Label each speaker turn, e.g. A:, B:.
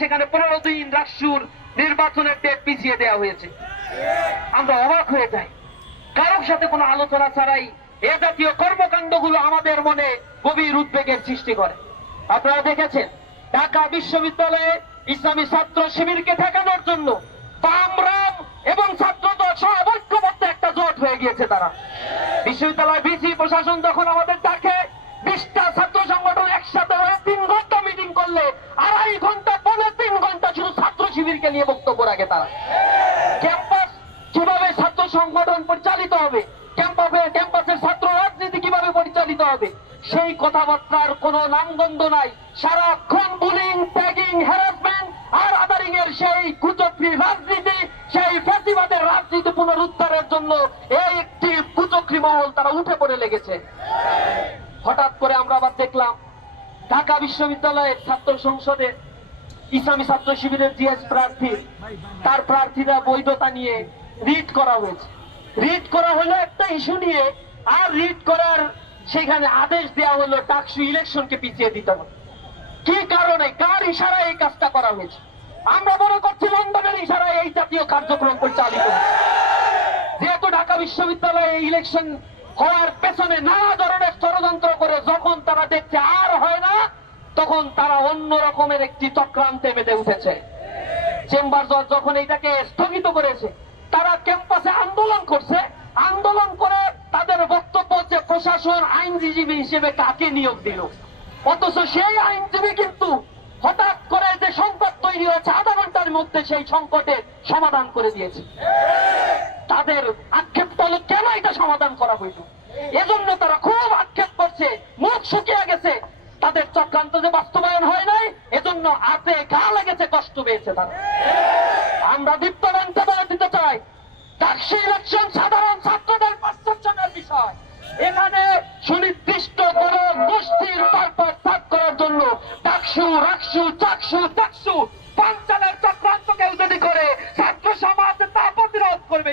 A: সেখানে পনেরো দিন রাষ্ট্র নির্বাচনের ডেট পিছিয়ে দেওয়া হয়েছে। আমরা অবাক হয়ে যাই। কারোর সাথে কোনো আলোচনা ছাড়াই এ জাতীয় কর্মকাণ্ডগুলো আমাদের মনে গভীর উদ্বেগের সৃষ্টি করে। আপনারা দেখেছেন, ঢাকা বিশ্ববিদ্যালয়ে ইসলামী ছাত্র শিবিরকে ঠেকানোর জন্য তামরাম এবং ছাত্রদল সব ঐক্যবদ্ধ একটা জোট হয়ে গিয়েছে তারা। বিশ্ববিদ্যালয় বিসি প্রশাসন যখন আমাদের ডাকে, বিশটা ছাত্র সংগঠন একসাথে হয়ে তিন ঘণ্টা মিটিং করলে, আড়াই ঘণ্টা ছাত্র নিয়ে বক্তব্য রাখে তারা? ক্যাম্পাস কীভাবে ছাত্র সংগঠন পরিচালিত হবে? ক্যাম্পাসে, ক্যাম্পাসের ছাত্র রাজনীতি কীভাবে পরিচালিত হবে? সেই কথাবার্তার কোনো নামগন্ধ নাই। সারাক্ষণ বুলিং ট্যাগিং হ্যারাসমেন্ট আর আদারিং এর সেই কুচক্রি রাজনীতি, সেই ফ্যাসিবাদের রাজনীতি পুনরুদ্ধারের জন্য এই একটি কুচক্রি মহল তারা উঠে পড়ে লেগেছে। হঠাৎ করে আমরা আবার দেখলাম, ঢাকা বিশ্ববিদ্যালয়ের ছাত্র সংসদে ইসলামী ছাত্র শিবিরের জিএস প্রার্থী, তার প্রার্থীরা বৈধতা নিয়ে রিট করা হয়েছে। রিট করা হলো একটা ইস্যু নিয়ে, আর রিট করার সেখানে আদেশ দেওয়া হলো টাকসু ইলেকশনকে পিছিয়ে দিতে হবে। কি কারণে? কার ইশারায় এই কাজটা করা হয়েছে? আমরা মনে করছি লন্ডনের ইশারায় এই জাতীয় কার্যক্রম পরিচালিত যেহেতু ঢাকা বিশ্ববিদ্যালয়ে ইলেকশন হওয়ার পেছনে নানা ধরনের ষড়যন্ত্র করে যখন তারা দেখছে আর হয় না তখন তারা অন্য রকমের একটি চক্রান্তে মেতে উঠেছে। চেম্বার জজ যখন এটাকে স্থগিত করেছে, তারা ক্যাম্পাসে আন্দোলন করছে। আন্দোলন করে তাদের বক্তব্য যে প্রশাসন আইনজীবী হিসেবে কাকে নিয়োগ দিল? অথচ সেই আইনজীবী কিন্তু হঠাৎ করে যে সংকট তৈরি হয়েছে, আধা ঘণ্টার মধ্যে সেই সংকটের সমাধান করে দিয়েছে। তাদের আক্ষেপ হলো, কেন এটা সমাধান করা হইল? এজন্য তারা খুব আক্ষেপ করছে, মুখ শুকিয়ে গেছে। তাদের চক্রান্ত যে বাস্তবায়ন হয় নাই, এজন্য আতে গা লেগেছে, কষ্ট পেয়েছে তারা। আমরা দীপ্ত বলে দিতে চাই ইলেকশন সাধারণ ছাত্রদের পার্সেপশনের বিষয়। এখানে সুনির্দিষ্ট কোনো গোষ্ঠীর ভাগ করার জন্য ডাকসু, রাকসু, চাকসু পাঞ্চালের চক্রান্ত কেউ যদি করে, ছাত্র সমাজ তা প্রতিরোধ করবে